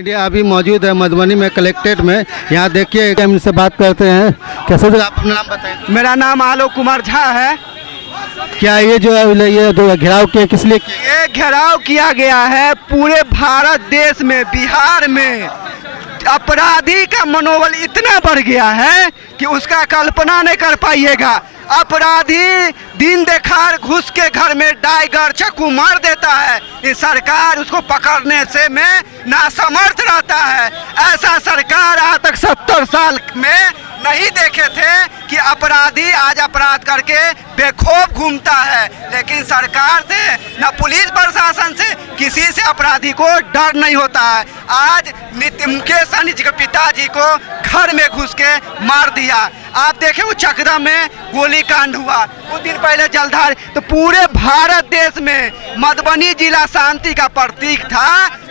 Media अभी मौजूद है मधुबनी में कलेक्ट्रेट में। यहाँ देखिए हम इनसे बात करते हैं। कैसे आप अपना नाम बताएं? मेरा नाम आलोक कुमार झा है। क्या ये जो घेराव किया किस लिए किया? ये घेराव किया गया है पूरे भारत देश में। बिहार में अपराधी का मनोबल इतना बढ़ गया है कि उसका कल्पना नहीं कर पाइएगा। अपराधी दिन देखार घुस के घर में डायगर चाकू मार देता है। ये सरकार उसको पकड़ने से में नासमर्थ रहता है। ऐसा सरकार आज तक 70 साल में नहीं देखे थे कि अपराधी आज अपराध करके बेखौफ घूमता है। लेकिन सरकार से न पुलिस प्रशासन से किसी से अपराधी को डर नहीं होता है। आज मुकेश सहनी जी के पिताजी को घर में घुस के मार दिया। आप देखें वो चकदा में गोली कांड हुआ कुछ दिन पहले जलधार। तो पूरे भारत देश में मधुबनी जिला शांति का प्रतीक था।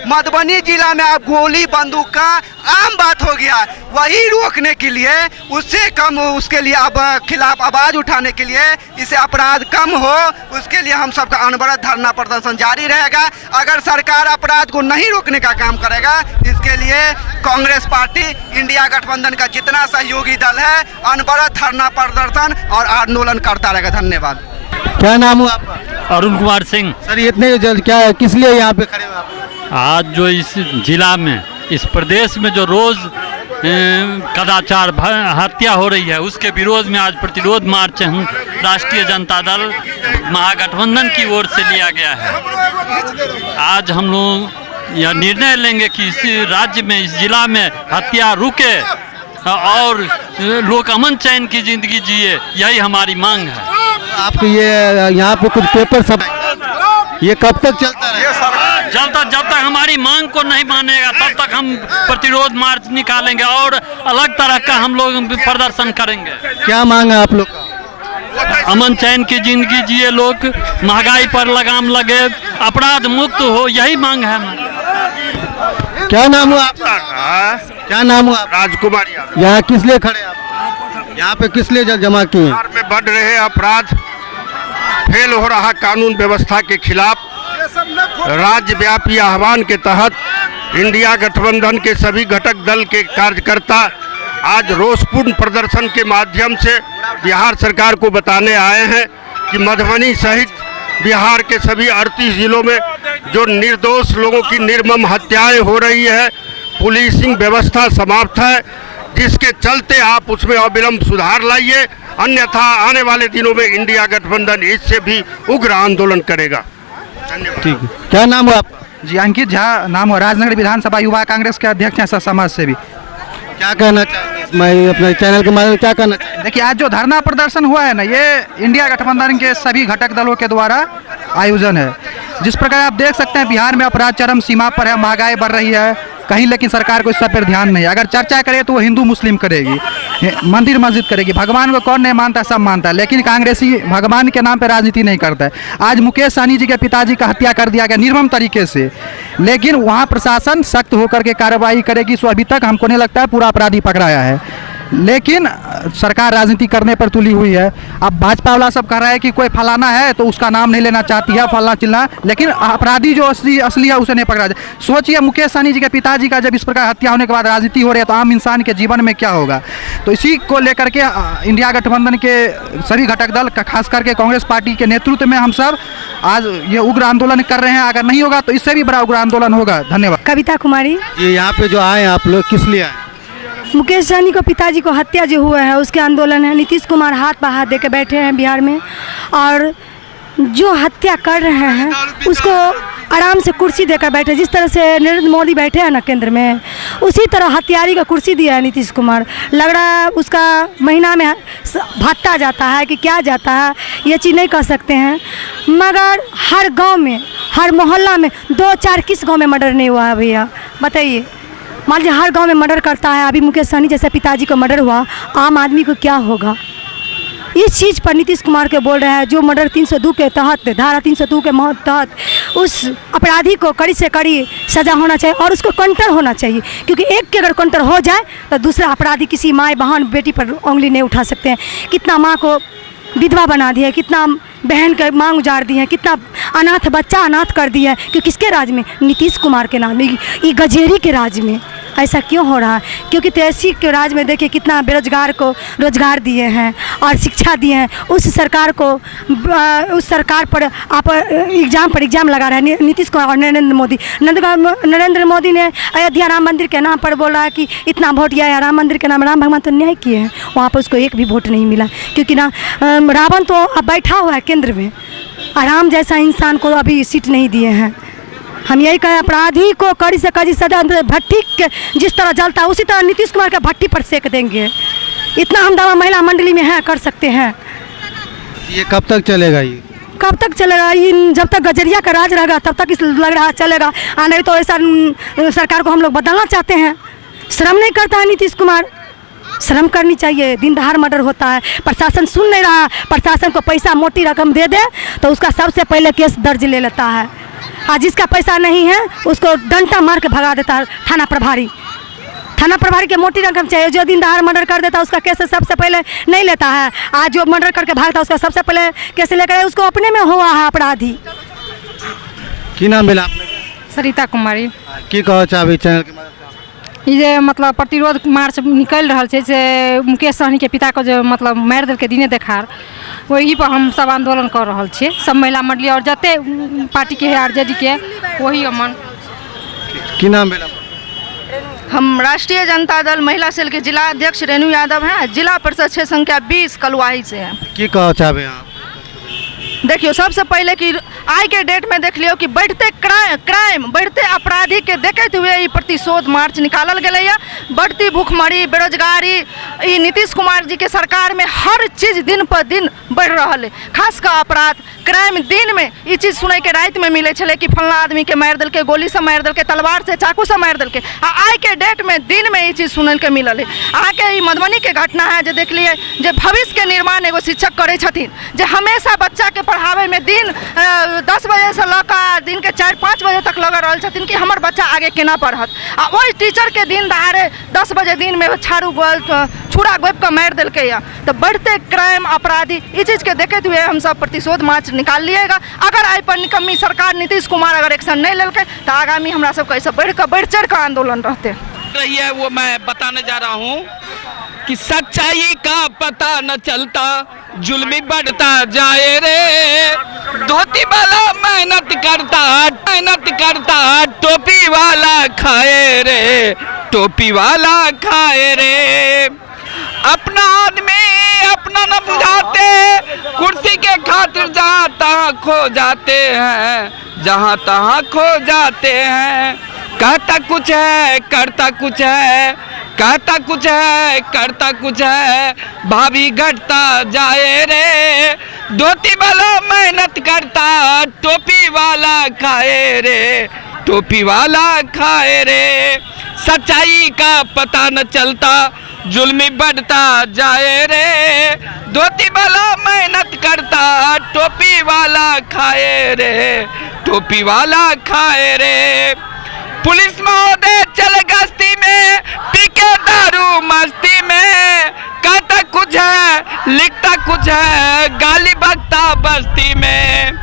मधुबनी जिला में अब गोली बंदूक का आम बात हो गया। वही रोकने के लिए उससे कम उसके लिए अब खिलाफ आवाज उठाने के लिए इसे अपराध कम हो उसके लिए हम सबका अनवरत धरना प्रदर्शन जारी रहेगा। अगर सरकार अपराध को नहीं रोकने का काम करेगा इसके लिए कांग्रेस पार्टी इंडिया गठबंधन का जितना सहयोगी दल है अनवरत धरना प्रदर्शन और आंदोलन करता रहेगा। धन्यवाद। क्या नाम हुआ आपका? अरुण कुमार सिंह। सर इतने जल्द क्या किस लिए यहाँ पे खड़े हुए आप? आज जो इस जिला में इस प्रदेश में जो रोज कदाचार हत्या हो रही है उसके विरोध में आज प्रतिरोध मार्च राष्ट्रीय जनता दल महागठबंधन की ओर से लिया गया है। आज हम लोग यह निर्णय लेंगे कि इस राज्य में इस जिला में हत्या रुके और लोग अमन चैन की जिंदगी जिए, यही हमारी मांग है। आपके ये यहाँ पे कुछ पेपर सब ये कब तक चलता रहेगा? जब तक हमारी मांग को नहीं मानेगा तब तक हम प्रतिरोध मार्च निकालेंगे और अलग तरह का हम लोग प्रदर्शन करेंगे। क्या मांग है आप लोग का? अमन चैन की जिंदगी जिए लोग, महंगाई पर लगाम लगे, अपराध मुक्त हो, यही मांग है हमारी। क्या नाम हुआ आपका? क्या नाम हुआ? राजकुमार। यहाँ किस लिए खड़े आप? यहाँ पे किस लिए जमा किए? बिहार में बढ़ रहे अपराध, फेल हो रहा कानून व्यवस्था के खिलाफ राज्यव्यापी आह्वान के तहत इंडिया गठबंधन के सभी घटक दल के कार्यकर्ता आज रोषपूर्ण प्रदर्शन के माध्यम से बिहार सरकार को बताने आए हैं कि मधुबनी सहित बिहार के सभी 38 जिलों में जो निर्दोष लोगों की निर्मम हत्याएं हो रही है, पुलिसिंग व्यवस्था समाप्त है, जिसके चलते आप उसमें अविलंब सुधार लाइए, अन्यथा आने वाले दिनों में इंडिया गठबंधन इससे भी उग्र आंदोलन करेगा। ठीक है। क्या नाम हुआ आपका? जी अंकित झा नाम है। राजनगर विधानसभा युवा कांग्रेस के अध्यक्ष हैं, सर समाज सेवी। क्या कहना चाहिए? मैं अपने चैनल के माध्यम से क्या कहना चाहिए? देखिए आज जो धरना प्रदर्शन हुआ है ना, ये इंडिया गठबंधन के सभी घटक दलों के द्वारा आयोजन है। जिस प्रकार आप देख सकते हैं बिहार में अपराध चरम सीमा पर है, महंगाई बढ़ रही है कहीं, लेकिन सरकार को इस सब पर ध्यान नहीं। अगर चर्चा करे तो वो हिंदू मुस्लिम करेगी, मंदिर मस्जिद करेगी। भगवान को कौन नहीं मानता, सब मानता है, लेकिन कांग्रेसी भगवान के नाम पर राजनीति नहीं करता है। आज मुकेश सहनी जी के पिताजी का हत्या कर दिया गया निर्मम तरीके से, लेकिन वहाँ प्रशासन सख्त होकर के कार्रवाई करेगी। सो अभी तक हमको नहीं लगता है पूरा अपराधी पकड़ाया है, लेकिन सरकार राजनीति करने पर तुली हुई है। अब भाजपा वाला सब कह रहा है कि कोई फलाना है तो उसका नाम नहीं लेना चाहती है, फलाना चिल्ला, लेकिन अपराधी जो असली है उसे नहीं पकड़ा जाए। सोचिए मुकेश सहनी जी के पिताजी का जब इस प्रकार हत्या होने के बाद राजनीति हो रही है तो आम इंसान के जीवन में क्या होगा। तो इसी को लेकर के इंडिया गठबंधन के सभी घटक दल खास करके कांग्रेस पार्टी के नेतृत्व में हम सब आज ये उग्र आंदोलन कर रहे हैं। अगर नहीं होगा तो इससे भी बड़ा उग्र आंदोलन होगा। धन्यवाद। कविता कुमारी। ये यहाँ पे जो आए आप लोग किस लिए आए? मुकेश सहनी को पिताजी को हत्या जो हुआ है उसके आंदोलन है। नीतीश कुमार हाथ पर हाथ देके बैठे हैं बिहार में, और जो हत्या कर रहे हैं उसको आराम से कुर्सी देकर बैठे। जिस तरह से नरेंद्र मोदी बैठे हैं ना केंद्र में, उसी तरह हत्यारी का कुर्सी दिया है नीतीश कुमार। लग रहा है उसका महीना में भत्ता जाता है कि क्या जाता है, ये चीज़ नहीं कह सकते हैं। मगर हर गांव में, हर मोहल्ला में 2-4 किस गांव में मर्डर नहीं हुआ है भैया, बताइए। मान लीजिए हर गांव में मर्डर करता है। अभी मुकेश सहनी जैसे पिताजी को मर्डर हुआ, आम आदमी को क्या होगा? इस चीज़ पर नीतीश कुमार के बोल रहे हैं। जो मर्डर 302 के तहत, धारा 302 के तहत उस अपराधी को कड़ी से कड़ी सज़ा होना चाहिए और उसको काउंटर होना चाहिए, क्योंकि एक के अगर काउंटर हो जाए तो दूसरा अपराधी किसी माँ बहन बेटी पर उंगली नहीं उठा सकते हैं। कितना माँ को विधवा बना दिया है, कितना बहन के मांग उजाड़ दी है, कितना अनाथ बच्चा अनाथ कर दिया है। कि किसके राज में? नीतीश कुमार के नाम में, ये गजेरी के राज में। ऐसा क्यों हो रहा है? क्योंकि तेजस्वी के राज में देखिए कितना बेरोजगार को रोजगार दिए हैं और शिक्षा दिए हैं। उस सरकार पर आप एग्जाम लगा रहे हैं नीतीश कुमार और नरेंद्र मोदी ने अयोध्या राम मंदिर के नाम पर बोल रहा है कि इतना वोट दिया है। राम मंदिर के नाम राम भगवान तो न्याय किए हैं, वहाँ पर उसको एक भी वोट नहीं मिला। क्योंकि ना रावण तो अब बैठा हुआ है केंद्र में, राम जैसा इंसान को अभी सीट नहीं दिए हैं। हम यही कहें अपराधी को कड़ी से कड़ी सजा, भट्टी के जिस तरह जलता है उसी तरह नीतीश कुमार का भट्टी पर सेक देंगे। इतना हम दावा महिला मंडली में है कर सकते हैं। ये कब तक चलेगा? ये कब तक चलेगा? ये जब तक गजरिया का राज रहेगा तब तक इस लग रहा चलेगा। नहीं तो ऐसा सरकार को हम लोग बदलना चाहते हैं। श्रम नहीं करता है नीतीश कुमार, श्रम करनी चाहिए। दिन दहाड़ मर्डर होता है, प्रशासन सुन नहीं रहा। प्रशासन को पैसा मोटी रकम दे दे तो उसका सबसे पहले केस दर्ज ले लेता है, और जिसका पैसा नहीं है उसको डंडा मार के भगा देता है थाना प्रभारी के मोटी रकम चाहिए। जो दिन दहाड़ मर्डर कर देता है उसका केस सबसे पहले नहीं लेता है, आज जो मर्डर करके भागता है उसका सबसे पहले केस लेकर उसको अपने में हुआ है अपराधी। की नाम मिला आपने? सरिता कुमारी। की कहो चाहबी चैनल के मदद से? ये मतलब प्रतिरोध मार्च निकल रहा है से मुकेश सहनी के पिता को जो मतलब मारि देलकै दिने देखार, वही पर हम सब आंदोलन कर रहा छे। सब महिला मंडली और जते पार्टी के है आरजेडी के वही अमन। की नाम मिला? हम राष्ट्रीय जनता दल महिला सेल के जिला अध्यक्ष रेणु यादव हैं। जिला परिषद क्षेत्र संख्या 20 कलुआही से है। की कहो चाहबे आप? देखियो सबसे पहले कि आज के डेट में देख लियो कि बढ़ते क्राइम बढ़ते अपराधी के देखते हुए ये प्रतिशोध मार्च निकालल गए। बढ़ती भूखमरी बेरोजगारी ये नीतीश कुमार जी के सरकार में हर चीज़ दिन पर दिन बढ़ रहा है। खास कर अपराध क्राइम दिन में ये चीज़ सुने के रात में मिले छे कि फलना आदमी के मार दिल के, गोली से मार दिल के, तलवार से चाकू से मार दिल के। आज के डेट में दिन में ये चीज़ सुनल के मिलल है। आके ये मधुबनी के घटना है जो देख लिए जो भविष्य के निर्माण एगो शिक्षक करे छथिन जो हमेशा बच्चा के पढ़ावे में दिन 10 बजे से लगा दिन के 4-5 बजे तक लगा रहा छथिन कि हमार बच्चा आगे केना पढ़त। आ वही टीचर के दिन दहाड़े 10 बजे दिन में छुरा गोप का मार दिल के। तो बढ़ते क्राइम अपराधी इस चीज़ के देखते हुए हम सब प्रतिशोध मार्च निकाल लिएगा। अगर आई पर निकम्मी सरकार नीतीश कुमार अगर एक्शन नहीं लेके तो आगामी हमरा सबका ऐसा बढ़ चढ़ का आंदोलन रहते रही है। वो मैं बताने जा रहा हूँ कि सच्चाई का पता न चलता जुल्मी बढ़ता जाए रे। धोती वाला मेहनत करता टोपी वाला खाए रे, टोपी वाला खाए रे। अपना आदमी अपना न बुझाते कुर्सी के खातिर जहाँ तहाँ खो जाते हैं, जहाँ तहाँ खो जाते हैं। कहता कुछ है करता कुछ है, कहता कुछ है करता कुछ है, भाभी घटता जाए रे। धोती वाला मेहनत करता टोपी वाला खाए रे, टोपी वाला खाए रे। सच्चाई का पता न चलता जुल्मी बढ़ता जाए रे। धोती वाला मेहनत करता टोपी वाला खाए रे, टोपी वाला खाए रे। पुलिस महोदय चले गश्ती में पीके दारू मस्ती में, कहता कुछ है लिखता कुछ है, गाली बकता बस्ती में।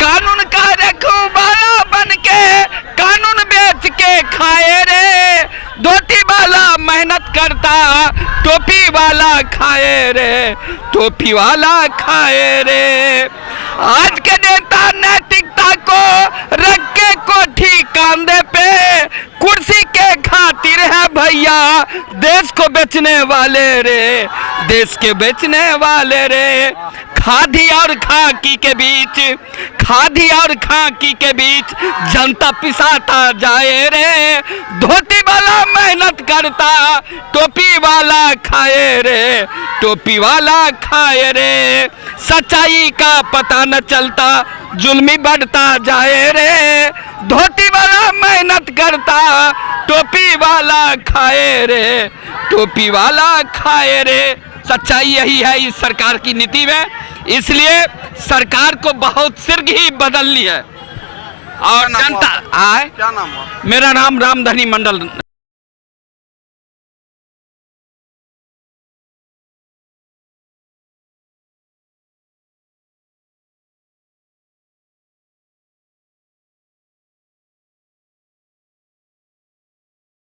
कानून का रखवाला बन के कानून बेच के खाए रे। धोती वाला मेहनत करता टोपी वाला खाए रे, टोपी वाला खाए रे। आज के नेता नैतिकता को रख के कोठी कांधे पे, कुर्सी के खातिर है भैया देश को बेचने वाले रे, देश के बेचने वाले रे। खादी और खाकी के बीच, खादी और खाकी के बीच जनता पिसाता जाए रे। धोती वाला मेहनत करता टोपी वाला खाए रे, टोपी वाला खाए रे। सच्चाई का पता न चलता जुल्मी बढ़ता जाए रे। धोती वाला मेहनत करता टोपी वाला खाए रे, टोपी वाला खाए रे। सच्चाई यही है इस सरकार की नीति में, इसलिए सरकार को बहुत शीघ्र ही बदलनी है। और जनता आए। क्या नाम है? मेरा नाम रामधनी मंडल।